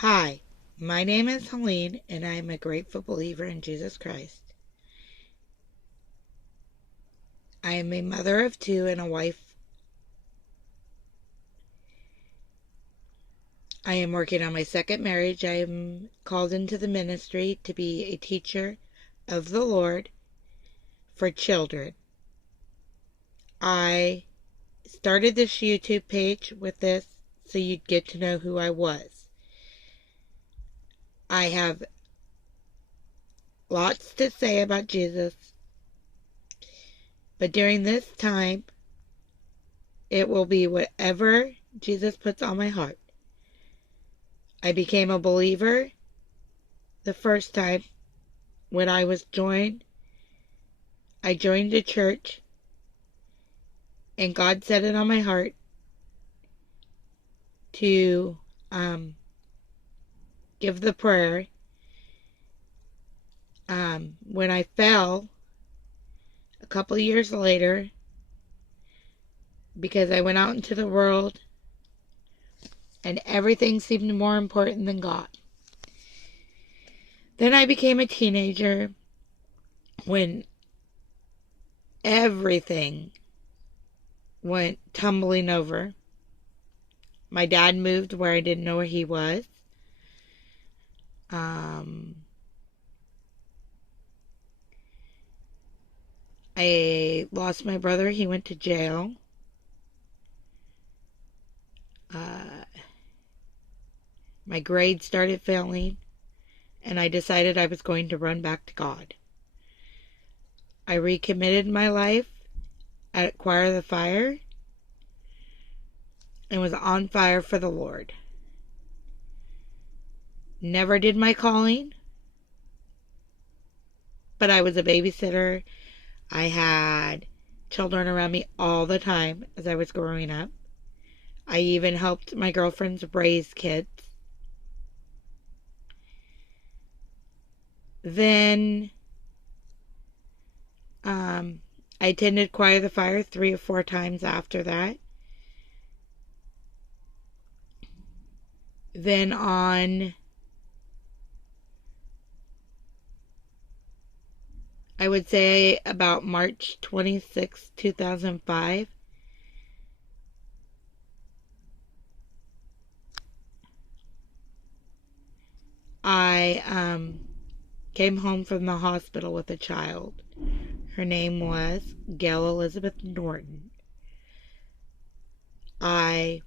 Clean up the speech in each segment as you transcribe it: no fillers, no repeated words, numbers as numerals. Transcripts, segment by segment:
Hi, my name is Helene, and I am a grateful believer in Jesus Christ. I am a mother of two and a wife. I am working on my second marriage. I am called into the ministry to be a teacher of the Lord for children. I started this YouTube page with this so you'd get to know who I was. I have lots to say about Jesus, but during this time, it will be whatever Jesus puts on my heart. I became a believer the first time when I joined a church, and God set it on my heart to give the prayer. When I fell a couple of years later, because I went out into the world and everything seemed more important than God. Then I became a teenager when everything went tumbling over. My dad moved where I didn't know where he was. I lost my brother. He went to jail. My grades started failing, and I decided I was going to run back to God. I recommitted my life at Choir of the Fire and was on fire for the Lord. Never did my calling, but I was a babysitter. I had children around me all the time as I was growing up. I even helped my girlfriends raise kids. Then I attended Choir of the Fire 3 or 4 times after that. Then on, I would say about March 26, 2005, I came home from the hospital with a child. Her name was Gail Elizabeth Norton. I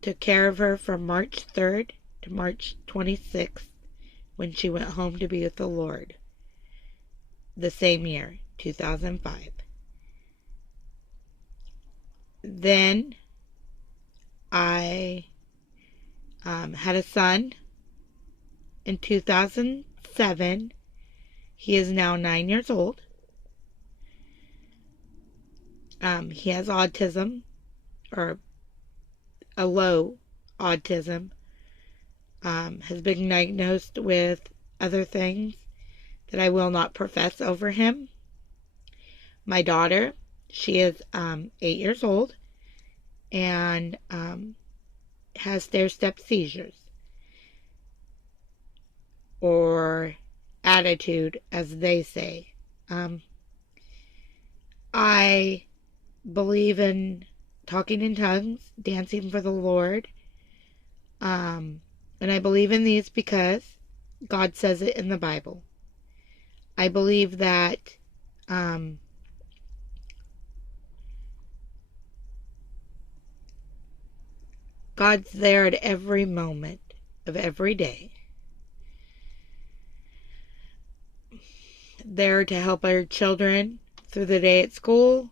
took care of her from March 3rd to March 26th when she went home to be with the Lord. The same year, 2005. Then I had a son in 2007. He is now 9 years old. He has autism, or a low autism. Has been diagnosed with other things that I will not profess over him. My daughter, she is 8 years old and has stair-step seizures, or attitude, as they say. I believe in talking in tongues, dancing for the Lord, and I believe in these because God says it in the Bible. I believe that God's there at every moment of every day. There to help our children through the day at school.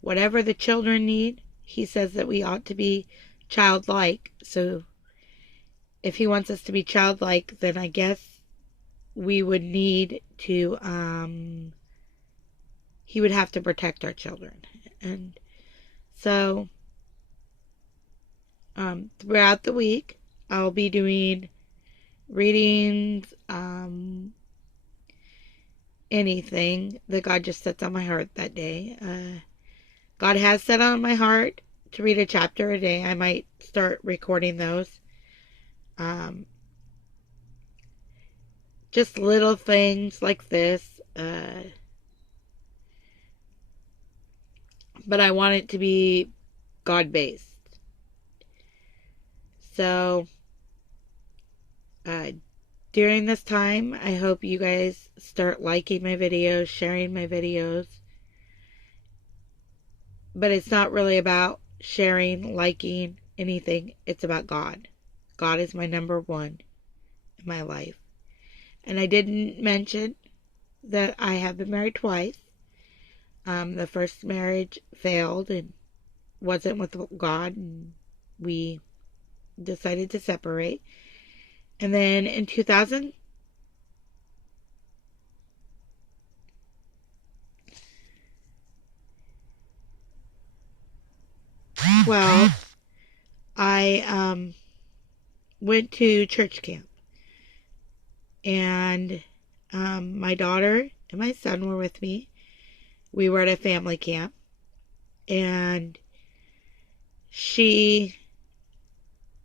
Whatever the children need, he says that we ought to be childlike. So if he wants us to be childlike, then I guess we would need to, he would have to protect our children. And so, throughout the week, I'll be doing readings, anything that God just sets on my heart that day. God has set on my heart to read a chapter a day. I might start recording those. Just little things like this. But I want it to be God-based. So, during this time, I hope you guys start liking my videos, sharing my videos. But it's not really about sharing, liking, anything. It's about God. God is my number one in my life. And I didn't mention that I have been married twice. The first marriage failed and wasn't with God, and we decided to separate. And then in 2000, I went to church camp, and my daughter and my son were with me. We were at a family camp, and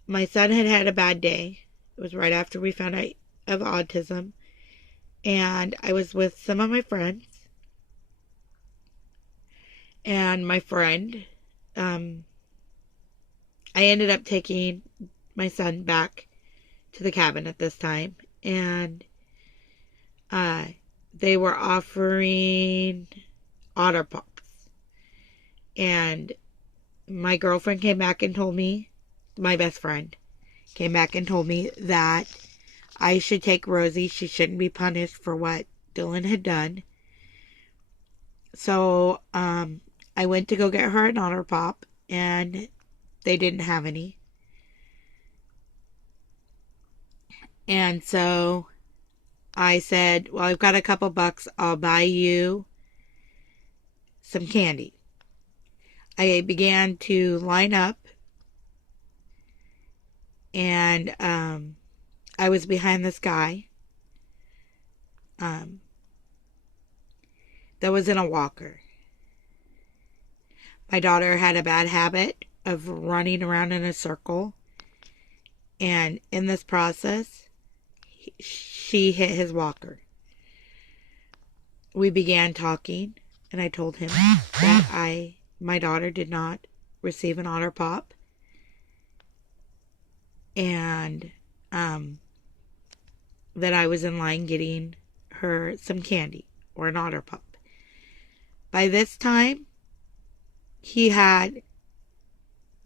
my son had a bad day. It was right after we found out of autism, and I was with some of my friends, and my friend, I ended up taking my son back to the cabin at this time, and they were offering Otter Pops, and my girlfriend came back and told me, my best friend came back and told me that I should take Rosie. She shouldn't be punished for what Dylan had done. So I went to go get her an Otter Pop, and they didn't have any. And so I said, well, I've got a couple bucks. I'll buy you some candy. I began to line up, and I was behind this guy that was in a walker. My daughter had a bad habit of running around in a circle, and in this process, she hit his walker. We began talking, and I told him that my daughter did not receive an Otter Pop, and that I was in line getting her some candy or an Otter Pop. By this time, he had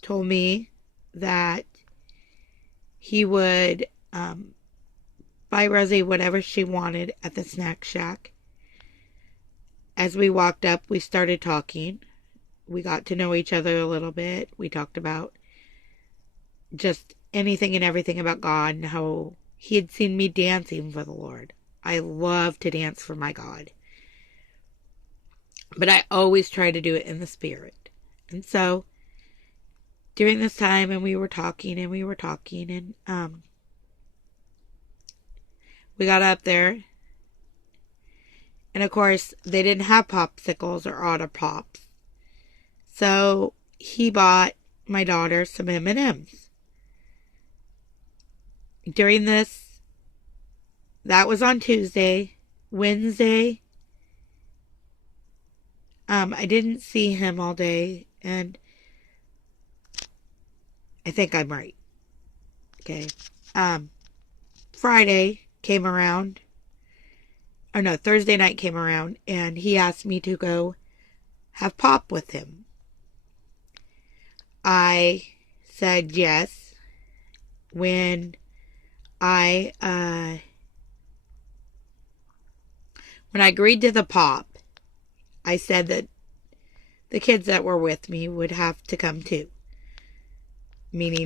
told me that he would buy Rosie whatever she wanted at the snack shack. As we walked up, we started talking. We got to know each other a little bit. We talked about just anything and everything about God and how he had seen me dancing for the Lord. I love to dance for my God. But I always try to do it in the Spirit. And so, during this time, and we were talking, and we got up there. And of course, they didn't have popsicles or Otter Pops. So, he bought my daughter some M&Ms. During this, that was on Tuesday. Wednesday, I didn't see him all day, and I think I'm right. Okay. Friday came around. Or no, Thursday night came around, and he asked me to go have pop with him. I said yes. When I agreed to the pop, I said that the kids that were with me would have to come too. Meaning